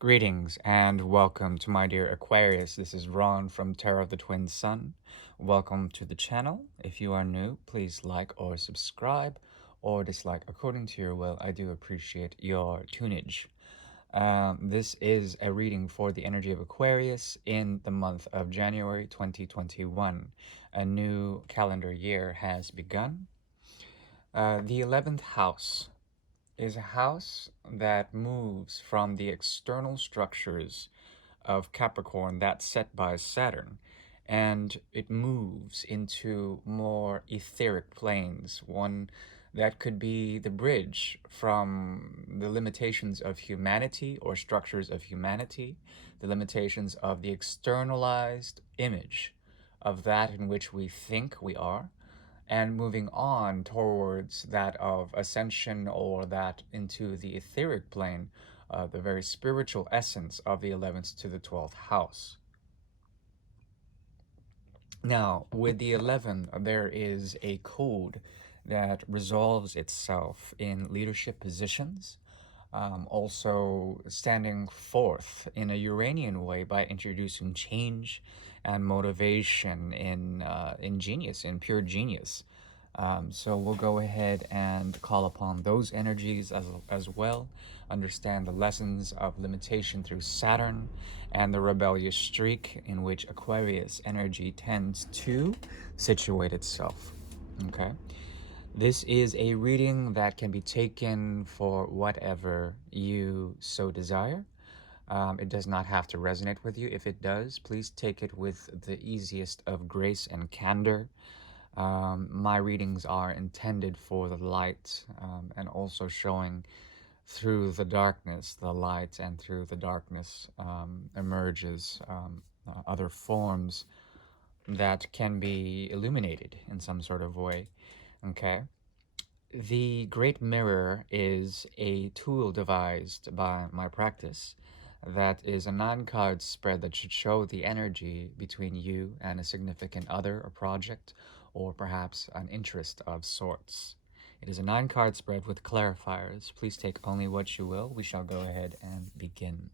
Greetings and welcome to my dear Aquarius. This is Ron from Terror of the Twin Sun. Welcome to the channel. If you are new, please like or subscribe or dislike according to your will. I do appreciate your tunage. This is a reading for the energy of Aquarius in the month of January 2021. A new calendar year has begun. The 11th house is a house that moves from the external structures of Capricorn that's set by Saturn, and it moves into more etheric planes, one that could be the bridge from the limitations of humanity or structures of humanity, the limitations of the externalized image of that in which we think we are, and moving on towards that of ascension or that into the etheric plane, the very spiritual essence of the 11th to the 12th house. Now, with the 11, there is a code that resolves itself in leadership positions, also standing forth in a Uranian way by introducing change and motivation in genius, in pure genius. So we'll go ahead and call upon those energies as well, understand the lessons of limitation through Saturn and the rebellious streak in which Aquarius energy tends to situate itself. Okay? This is a reading that can be taken for whatever you so desire. It does not have to resonate with you. If it does, please take it with the easiest of grace and candor. My readings are intended for the light, and also showing through the darkness the light, and through the darkness emerges other forms that can be illuminated in some sort of way. Okay. The Great Mirror is a tool devised by my practice that is a 9-card spread that should show the energy between you and a significant other, a project, or perhaps an interest of sorts. It is a 9-card spread with clarifiers. Please take only what you will. We shall go ahead and begin.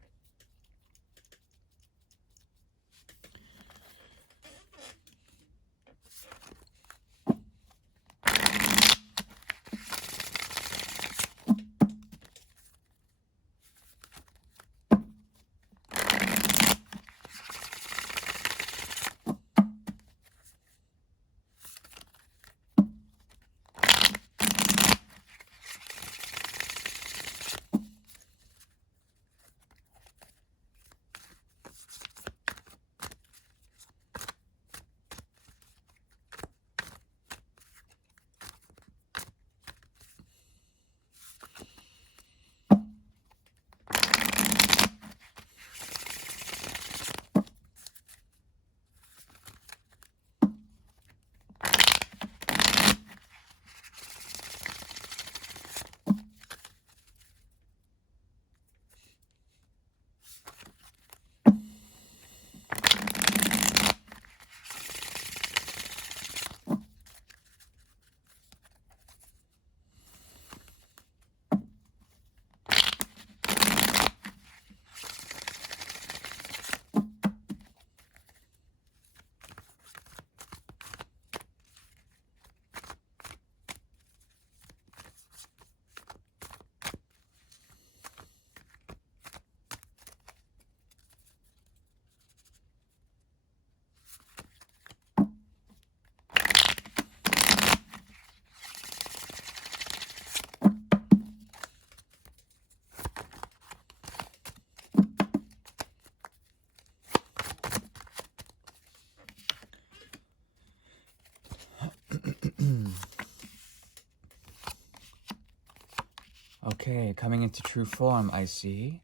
Okay, coming into true form, I see.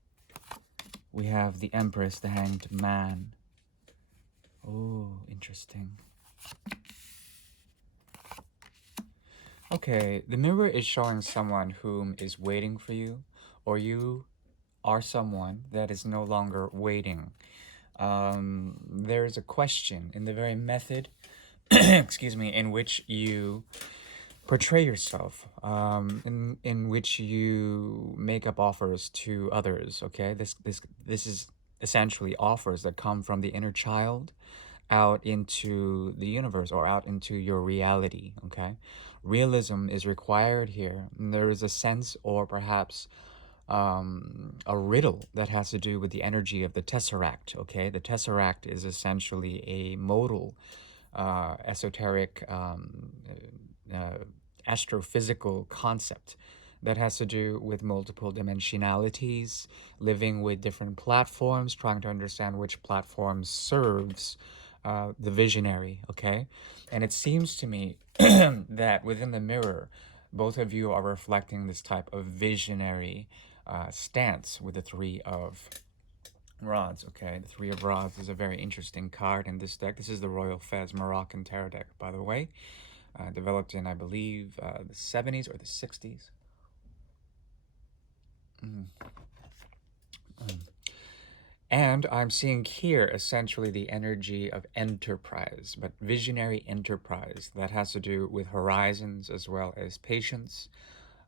We have the Empress, the Hanged Man. Oh, interesting. Okay, the mirror is showing someone whom is waiting for you, or you are someone that is no longer waiting. There is a question in the very method, excuse me, in which you portray yourself, in which you make up offers to others. Okay, this is essentially offers that come from the inner child out into the universe or out into your reality. Okay, realism is required here. And there is a sense, or perhaps a riddle that has to do with the energy of the tesseract. Okay, the tesseract is essentially a modal, esoteric, astrophysical concept that has to do with multiple dimensionalities, living with different platforms, trying to understand which platform serves the visionary. Okay, and it seems to me that within the mirror, both of you are reflecting this type of visionary stance with the Three of Rods. Okay, the Three of Rods is a very interesting card in this deck. This is the Royal Fez Moroccan Tarot deck, by the way, developed in, I believe, the 70s or the 60s. And I'm seeing here essentially the energy of enterprise, but visionary enterprise that has to do with horizons as well as patience,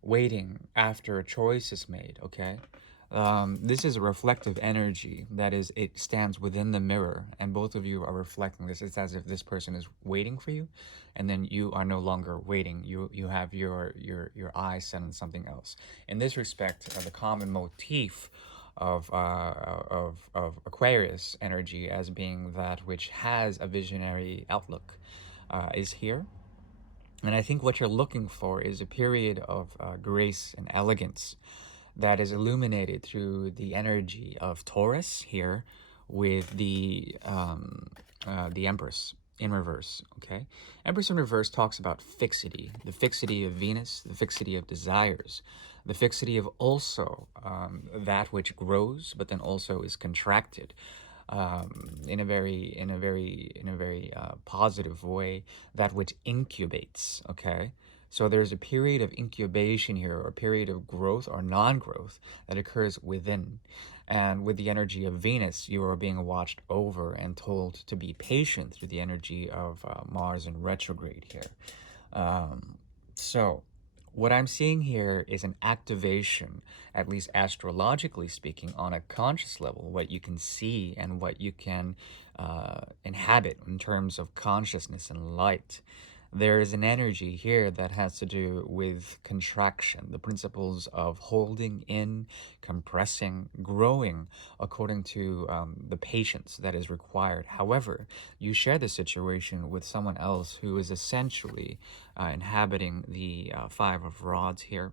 waiting after a choice is made. Okay, this is a reflective energy that is, it stands within the mirror, and both of you are reflecting this. It's as if this person is waiting for you, and then you are no longer waiting. You have your eyes set on something else. In this respect, the common motif of Aquarius energy as being that which has a visionary outlook is here. And I think what you're looking for is a period of grace and elegance that is illuminated through the energy of Taurus here with the Empress in reverse. Okay, Empress in reverse talks about fixity, the fixity of Venus, the fixity of desires, the fixity of also that which grows, but then also is contracted in a very positive way, that which incubates. Okay, so there's a period of incubation here, or a period of growth or non-growth that occurs within. And with the energy of Venus, you are being watched over and told to be patient through the energy of Mars in retrograde here. So what I'm seeing here is an activation, at least astrologically speaking, on a conscious level, what you can see and what you can inhabit in terms of consciousness and light. There is an energy here that has to do with contraction, the principles of holding in, compressing, growing according to the patience that is required. However, you share the situation with someone else who is essentially inhabiting the Five of Rods here,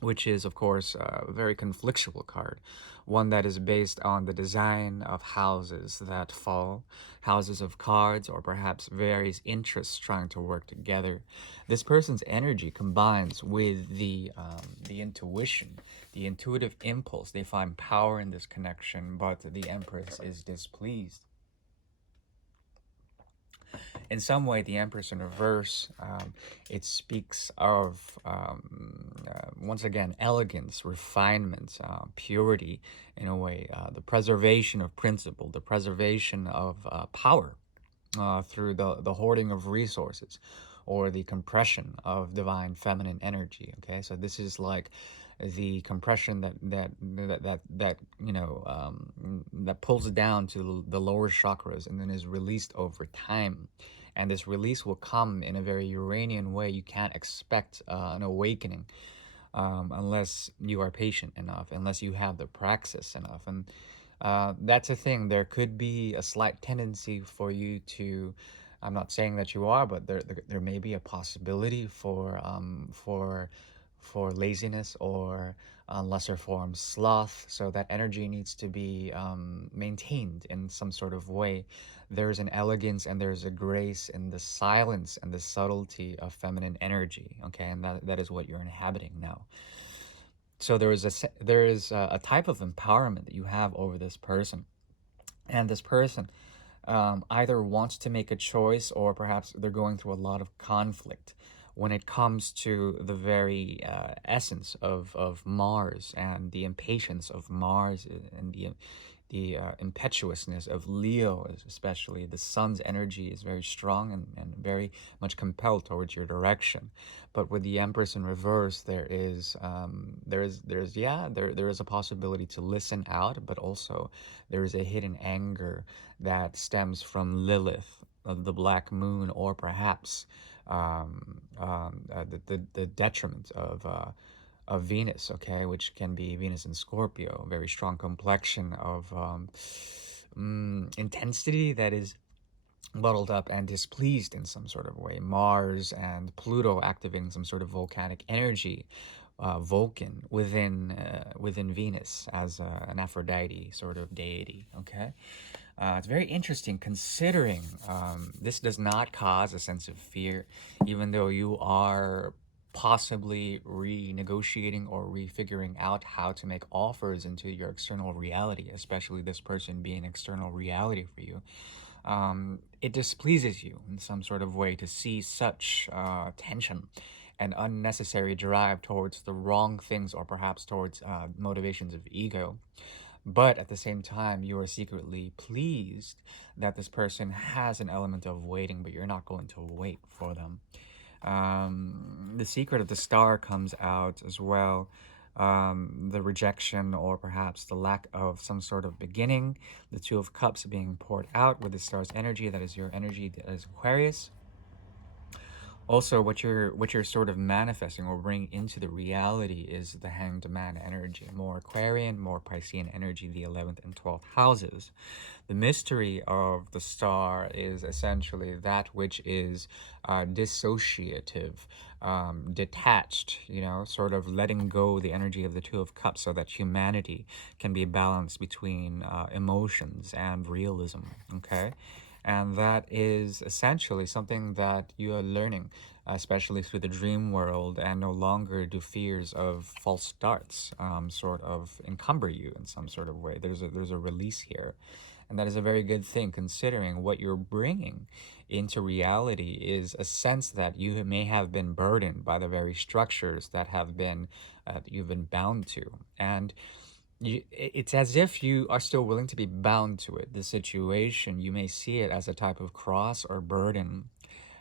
which is, of course, a very conflictual card, one that is based on the design of houses that fall, houses of cards, or perhaps various interests trying to work together. This person's energy combines with the intuition, the intuitive impulse. They find power in this connection, but the Empress is displeased. In some way, the Empress in reverse, it speaks of, once again, elegance, refinement, purity, in a way, the preservation of principle, the preservation of power through the hoarding of resources, or the compression of divine feminine energy. Okay, so this is like the compression that that pulls it down to the lower chakras and then is released over time. And this release will come in a very Uranian way. You can't expect an awakening unless you are patient enough, unless you have the praxis enough. And that's a thing. There could be a slight tendency for you to, I'm not saying that you are, but there may be a possibility for laziness, or lesser form sloth. So that energy needs to be maintained in some sort of way. There's an elegance and there's a grace in the silence and the subtlety of feminine energy. Okay, and that is what you're inhabiting now. So there is a type of empowerment that you have over this person, and this person either wants to make a choice, or perhaps they're going through a lot of conflict when it comes to the very essence of Mars, and the impatience of Mars, and impetuousness of Leo, especially the sun's energy is very strong and very much compelled towards your direction. But with the Empress in reverse, there is a possibility to listen out, but also there is a hidden anger that stems from Lilith, of the Black Moon, or perhaps the detriment of Venus, okay, which can be Venus in Scorpio, very strong complexion of intensity that is bottled up and displeased in some sort of way. Mars and Pluto activating some sort of volcanic energy, Vulcan within Venus as an Aphrodite sort of deity. Okay, it's very interesting considering this does not cause a sense of fear, even though you are possibly renegotiating or refiguring out how to make offers into your external reality, especially this person being external reality for you. It displeases you in some sort of way to see such tension and unnecessary drive towards the wrong things, or perhaps towards motivations of ego. But at the same time, you are secretly pleased that this person has an element of waiting, but you're not going to wait for them. The secret of the star comes out as well. The rejection, or perhaps the lack of some sort of beginning. The Two of Cups being poured out with the star's energy. That is your energy, that is Aquarius. Also, what you're sort of manifesting or bringing into the reality is the Hanged Man energy, more Aquarian, more Piscean energy, the 11th and 12th houses. The mystery of the star is essentially that which is dissociative, detached, sort of letting go the energy of the Two of Cups so that humanity can be balanced between emotions and realism, okay? And that is essentially something that you are learning, especially through the dream world, and no longer do fears of false starts sort of encumber you in some sort of way. There's a release here, and that is a very good thing, considering what you're bringing into reality is a sense that you may have been burdened by the very structures that have been that you've been bound to. And it's as if you are still willing to be bound to it. The situation, you may see it as a type of cross or burden.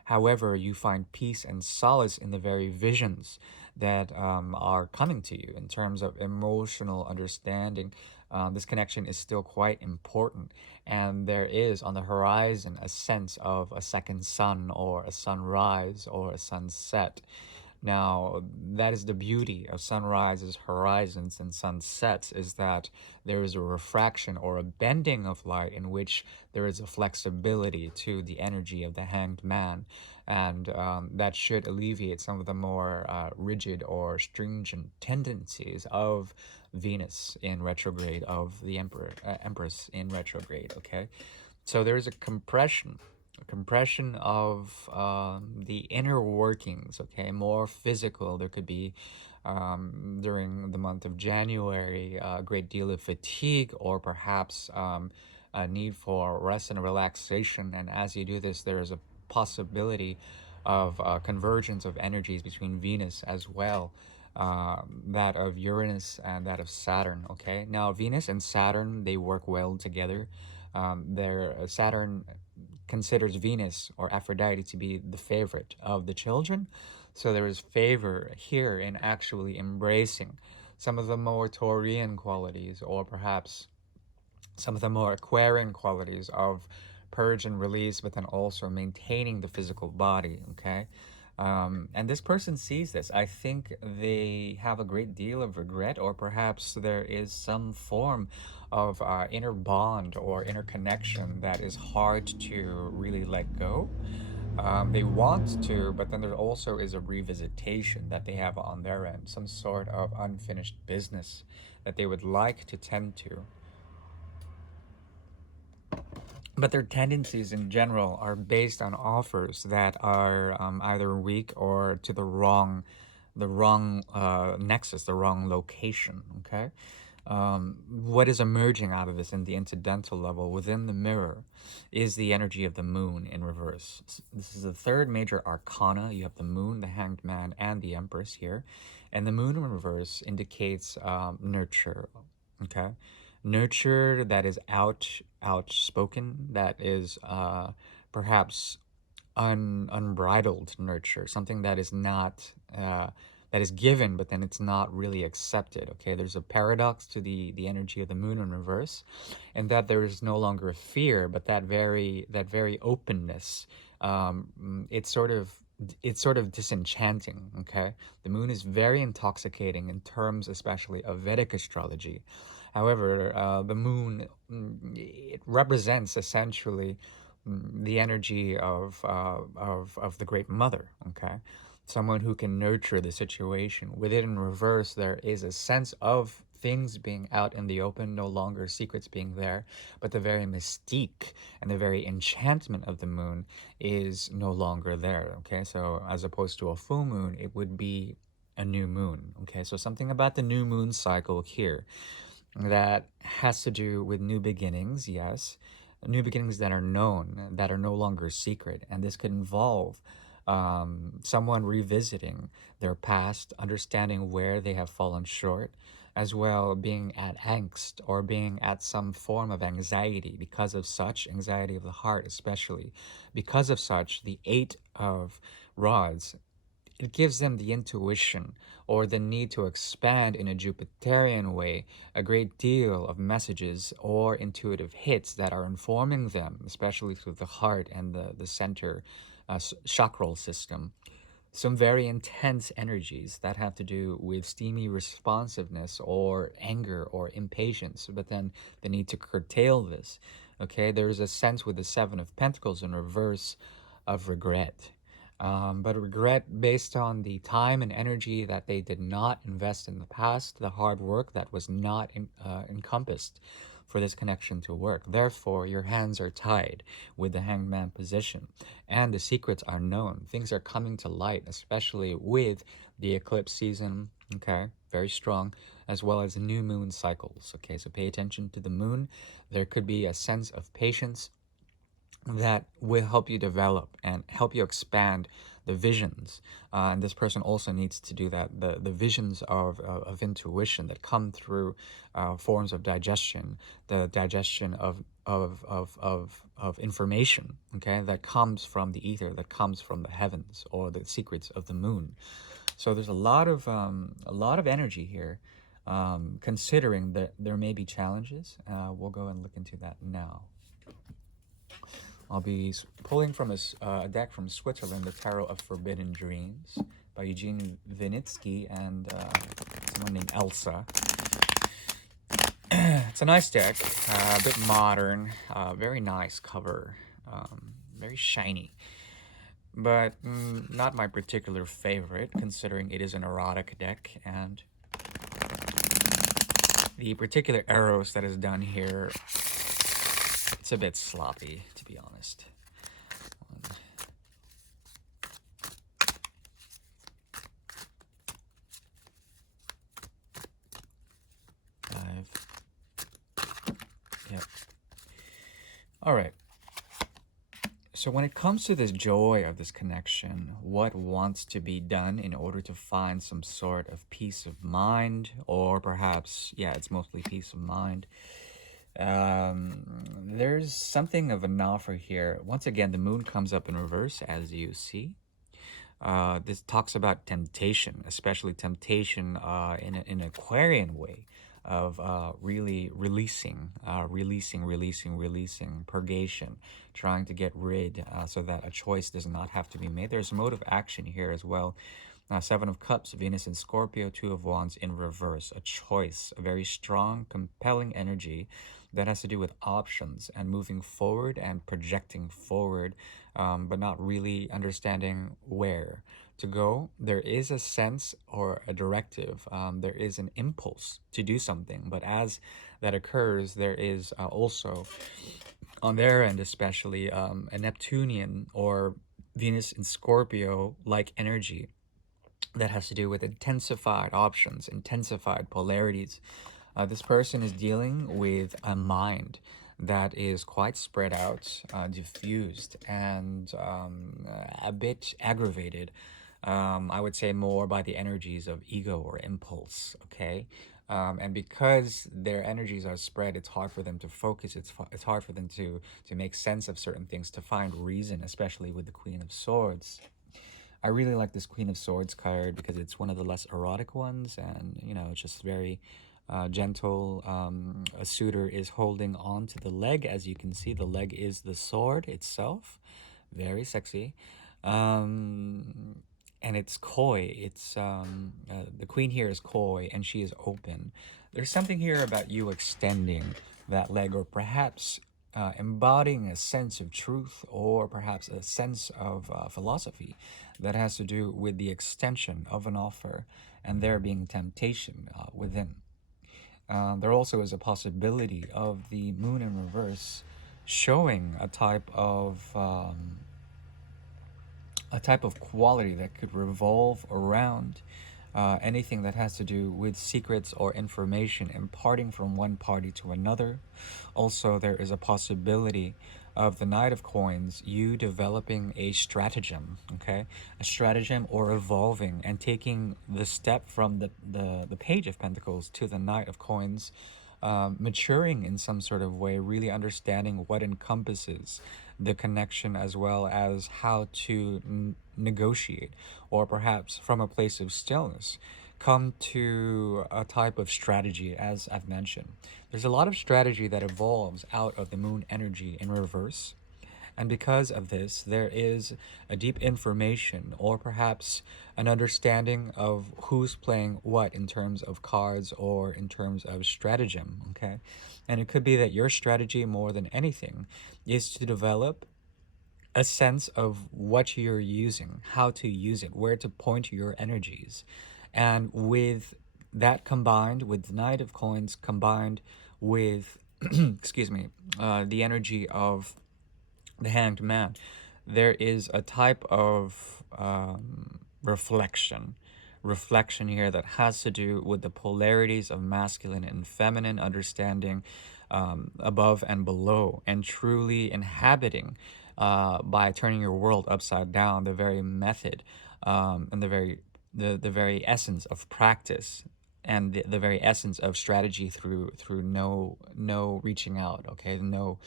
However, you find peace and solace in the very visions that are coming to you in terms of emotional understanding. This connection is still quite important, and there is on the horizon a sense of a second sun, or a sunrise, or a sunset. Now, that is the beauty of sunrises, horizons, and sunsets, is that there is a refraction or a bending of light in which there is a flexibility to the energy of the Hanged Man. And that should alleviate some of the more rigid or stringent tendencies of Venus in retrograde, of the Empress in retrograde, okay? So there is a compression of the inner workings, okay, more physical. There could be during the month of January a great deal of fatigue, or perhaps a need for rest and relaxation. And as you do this, there is a possibility of convergence of energies between Venus as well, that of Uranus and that of Saturn. Okay, now Venus and Saturn, they work well together. Their Saturn considers Venus, or Aphrodite, to be the favorite of the children. So there is favor here in actually embracing some of the more Taurian qualities, or perhaps some of the more Aquarian qualities of purge and release, but then also maintaining the physical body, okay? And this person sees this. I think they have a great deal of regret, or perhaps there is some form of inner bond or inner connection that is hard to really let go. They want to, but then there also is a revisitation that they have on their end, some sort of unfinished business that they would like to tend to. But their tendencies in general are based on offers that are either weak or to the wrong nexus, the wrong location. Okay, what is emerging out of this in the incidental level within the mirror is the energy of the moon in reverse. This is the third major arcana. You have the moon, the Hanged Man, and the Empress here, and the moon in reverse indicates nurture. Okay, nurture that is outspoken, that is perhaps unbridled nurture, something that is not that is given, but then it's not really accepted. Okay, there's a paradox to the energy of the moon in reverse, and that there is no longer fear, but that very openness. It's sort of disenchanting. Okay, the moon is very intoxicating in terms, especially of Vedic astrology. However, the moon, it represents essentially the energy of the Great Mother. Okay, someone who can nurture the situation. With it in reverse, there is a sense of things being out in the open, no longer secrets being there, but the very mystique and the very enchantment of the moon is no longer there. Okay, so as opposed to a full moon, it would be a new moon. Okay, so something about the new moon cycle here that has to do with new beginnings, yes, new beginnings that are known, that are no longer secret. And this could involve someone revisiting their past, understanding where they have fallen short, as well being at angst or being at some form of anxiety because of such, anxiety of the heart especially. Because of such, the Eight of Rods, it gives them the intuition or the need to expand in a Jupiterian way a great deal of messages or intuitive hits that are informing them, especially through the heart and the center chakral system. Some very intense energies that have to do with steamy responsiveness or anger or impatience, but then the need to curtail this. Okay, there's a sense with the Seven of Pentacles in reverse of regret. But regret based on the time and energy that they did not invest in the past, the hard work that was not encompassed for this connection to work. Therefore, your hands are tied with the hangman position, and the secrets are known. Things are coming to light, especially with the eclipse season. Okay, very strong, as well as new moon cycles. Okay, so pay attention to the moon. There could be a sense of patience that will help you develop and help you expand the visions. And this person also needs to do that. The visions of intuition that come through forms of digestion, the digestion of information, okay, that comes from the ether, that comes from the heavens, or the secrets of the moon. So there's a lot of energy here. Considering that there may be challenges, we'll go and look into that now. I'll be pulling from a deck from Switzerland, the Tarot of Forbidden Dreams by Eugene Vinitsky and someone named Elsa. It's a nice deck, a bit modern, very nice cover, very shiny, but not my particular favorite, considering it is an erotic deck, and the particular arrows that is done here, it's a bit sloppy, to be honest. Five. Yep. All right. So when it comes to this joy of this connection, what wants to be done in order to find some sort of peace of mind, or perhaps, yeah, it's mostly peace of mind. There's something of an offer here. Once again, the moon comes up in reverse, as you see. This talks about temptation, especially temptation in an Aquarian way of really releasing, purgation, trying to get rid so that a choice does not have to be made. There's a mode of action here as well. Seven of Cups, Venus in Scorpio, Two of Wands in reverse. A choice, a very strong, compelling energy that has to do with options and moving forward and projecting forward, but not really understanding where to go. There is a sense or a directive. There is an impulse to do something, but as that occurs, there is also, on their end especially, a Neptunian or Venus in Scorpio like energy that has to do with intensified options, intensified polarities. This person is dealing with a mind that is quite spread out, diffused, and a bit aggravated. I would say more by the energies of ego or impulse, okay? And because their energies are spread, it's hard for them to focus. It's hard for them to make sense of certain things, to find reason, especially with the Queen of Swords. I really like this Queen of Swords card because it's one of the less erotic ones, and it's just very gentle. A suitor is holding on to the leg. As you can see, the leg is the sword itself. Very sexy. Um, and it's coy. The queen here is coy, and she is open. There's something here about you extending that leg, or perhaps embodying a sense of truth, or perhaps a sense of philosophy that has to do with the extension of an offer, and there being temptation within. There also is a possibility of the moon in reverse showing a type of quality that could revolve around anything that has to do with secrets or information imparting from one party to another. Also, there is a possibility of the Knight of Coins, you developing a stratagem, okay? A stratagem, or evolving and taking the step from the Page of Pentacles to the Knight of Coins, maturing in some sort of way, really understanding what encompasses the connection, as well as how to negotiate, or perhaps from a place of stillness come to a type of strategy. As I've mentioned, there's a lot of strategy that evolves out of the moon energy in reverse, and because of this, there is a deep information, or perhaps an understanding of who's playing what in terms of cards or in terms of stratagem, okay? And it could be that your strategy, more than anything, is to develop a sense of what you're using, how to use it, where to point your energies. And with that combined, with the Knight of Coins combined with, excuse me, the energy of the Hanged Man, there is a type of reflection here that has to do with the polarities of masculine and feminine, understanding above and below, and truly inhabiting by turning your world upside down, the very method and the very essence of practice, and the very essence of strategy through no reaching out, okay? No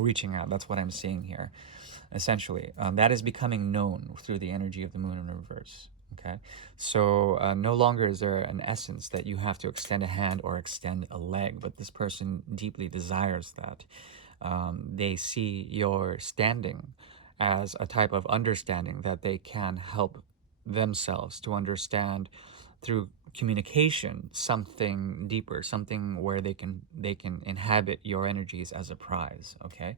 reaching out. That's what I'm seeing here, essentially. That is becoming known through the energy of the moon in reverse. Okay, so no longer is there an essence that you have to extend a hand or extend a leg, but this person deeply desires that. They see your standing as a type of understanding that they can help themselves to understand through communication something deeper, something where they can inhabit your energies as a prize. Okay,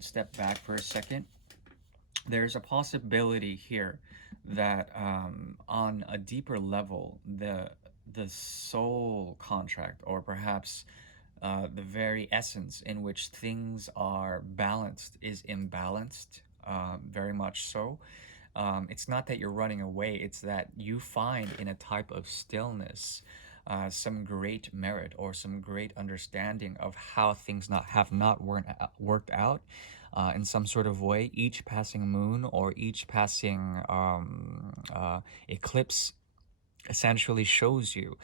step back for a second. There's a possibility here that on a deeper level, the soul contract, or perhaps the very essence in which things are balanced, is imbalanced, very much so. It's not that you're running away, it's that you find in a type of stillness some great merit, or some great understanding of how things have not worked out in some sort of way. Each passing moon, or each passing eclipse, essentially shows you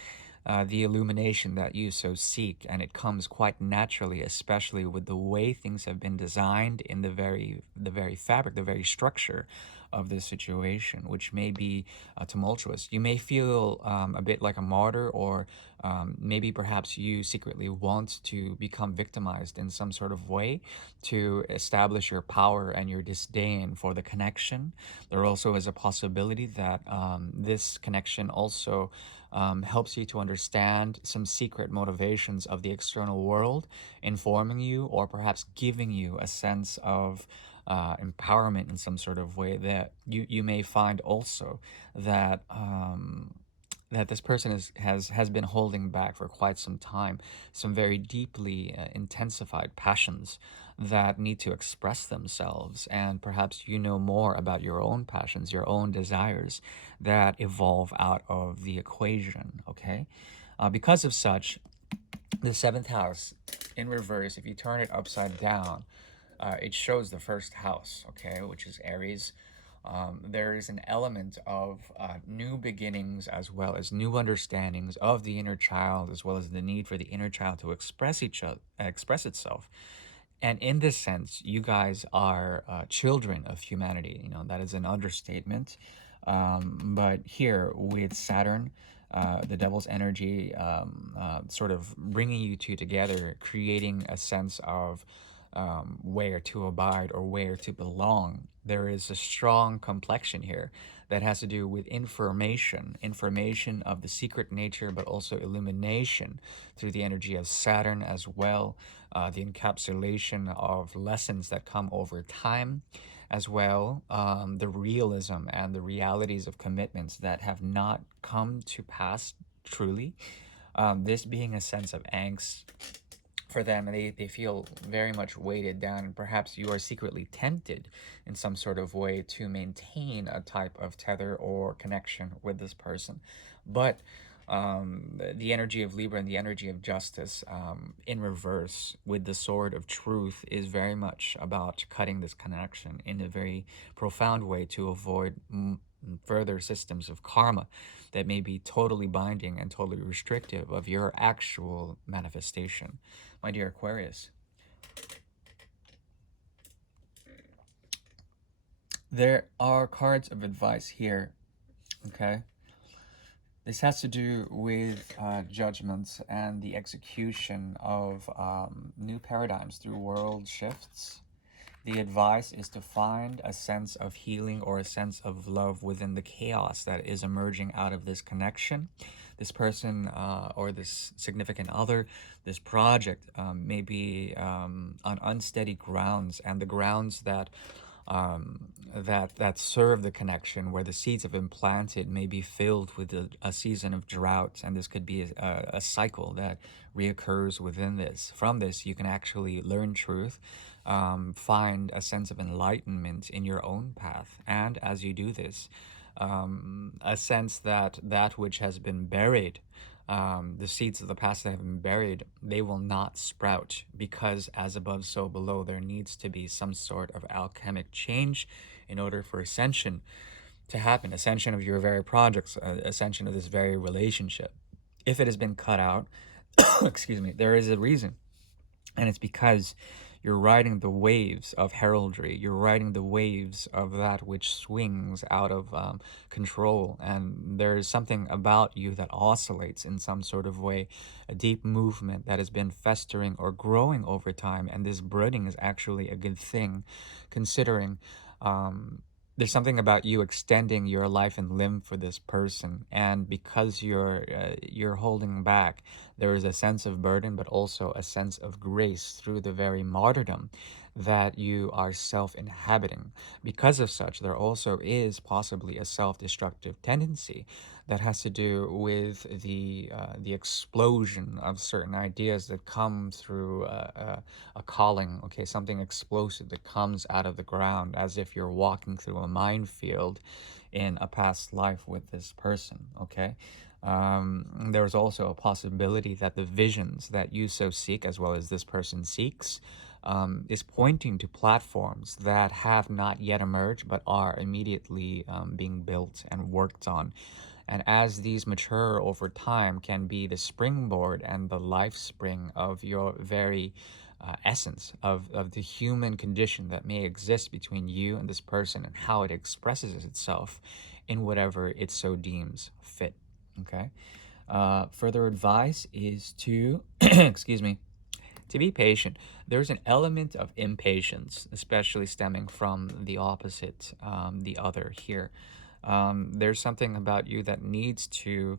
the illumination that you so seek, and it comes quite naturally, especially with the way things have been designed in the very fabric, the very structure of this situation, which may be tumultuous. You may feel a bit like a martyr, or maybe perhaps you secretly want to become victimized in some sort of way to establish your power and your disdain for the connection. There also is a possibility that this connection also helps you to understand some secret motivations of the external world, informing you, or perhaps giving you a sense of empowerment in some sort of way, that you may find also that that this person has been holding back for quite some time, some very deeply intensified passions that need to express themselves, and perhaps you know more about your own passions, your own desires that evolve out of the equation. Okay, because of such, the seventh house in reverse, if you turn it upside down, it shows the first house, okay, which is Aries. there is an element of new beginnings as well as new understandings of the inner child, as well as the need for the inner child to express itself. And in this sense, you guys are children of humanity. You know, that is an understatement. But here with Saturn, the devil's energy, sort of bringing you two together, creating a sense of where to abide or where to belong. There is a strong complexion here that has to do with information of the secret nature, but also illumination through the energy of Saturn as well, the encapsulation of lessons that come over time, as well, the realism and the realities of commitments that have not come to pass truly. This being a sense of angst for them, they feel very much weighted down, and perhaps you are secretly tempted in some sort of way to maintain a type of tether or connection with this person. But the energy of Libra and the energy of justice, in reverse with the sword of truth, is very much about cutting this connection in a very profound way to avoid further systems of karma that may be totally binding and totally restrictive of your actual manifestation. My dear Aquarius, there are cards of advice here, okay? This has to do with judgments and the execution of new paradigms through world shifts. The advice is to find a sense of healing or a sense of love within the chaos that is emerging out of this connection. This person or this significant other, this project may be on unsteady grounds, and the grounds that serve the connection, where the seeds have been planted, may be filled with a season of drought, and this could be a cycle that reoccurs within this. From this, you can actually learn truth, find a sense of enlightenment in your own path, and as you do this, a sense that that which has been buried, the seeds of the past that have been buried, they will not sprout, because as above, so below, there needs to be some sort of alchemic change in order for ascension to happen, ascension of your very projects, ascension of this very relationship. If it has been cut out, excuse me, there is a reason, and it's because you're riding the waves of heraldry. You're riding the waves of that which swings out of control. And there is something about you that oscillates in some sort of way, a deep movement that has been festering or growing over time. And this brooding is actually a good thing, considering there's something about you extending your life and limb for this person, and because you're holding back, there is a sense of burden, but also a sense of grace through the very martyrdom that you are self-inhabiting. Because of such, there also is possibly a self-destructive tendency that has to do with the explosion of certain ideas that come through a calling. Okay, something explosive that comes out of the ground, as if you're walking through a minefield in a past life with this person. Okay. There's also a possibility that the visions that you so seek, as well as this person seeks, is pointing to platforms that have not yet emerged but are immediately being built and worked on. And as these mature over time, can be the springboard and the life spring of your very essence of the human condition that may exist between you and this person, and how it expresses itself in whatever it so deems fit. Okay. Further advice is to, excuse me, to be patient. There's an element of impatience, especially stemming from the opposite, the other here. There's something about you that needs to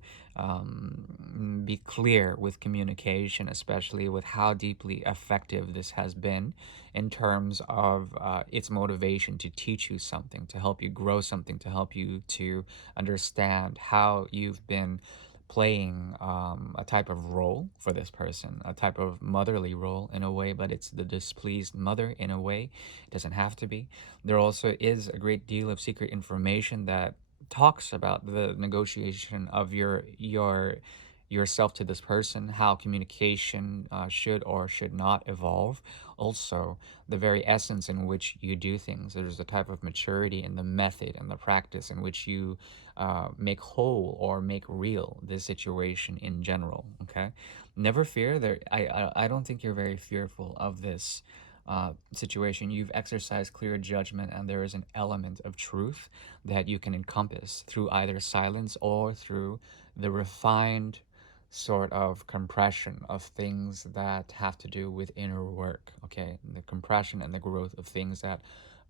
be clear with communication, especially with how deeply effective this has been in terms of its motivation to teach you something, to help you grow something, to help you to understand how you've been playing a type of role for this person, a type of motherly role in a way, but it's the displeased mother in a way. It doesn't have to be. There also is a great deal of secret information that talks about the negotiation of your yourself to this person, how communication should or should not evolve. Also, the very essence in which you do things. There's a type of maturity in the method and the practice in which you make whole or make real this situation in general. Okay, never fear. I don't think you're very fearful of this situation. You've exercised clear judgment, and there is an element of truth that you can encompass through either silence or through the refined sort of compression of things that have to do with inner work. Okay, the compression and the growth of things that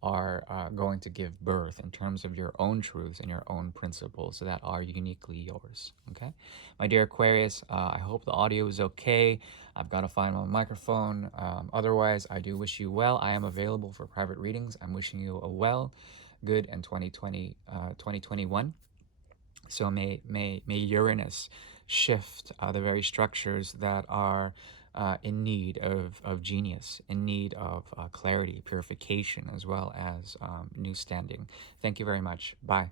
are going to give birth in terms of your own truths and your own principles that are uniquely yours. Okay, my dear Aquarius, I hope the audio is okay. I've got to find my microphone. Otherwise, I do wish you well. I am available for private readings. I'm wishing you a well, good and 2021. So may Uranus shift the very structures that are in need of genius, in need of clarity, purification, as well as new standing. Thank you very much. Bye.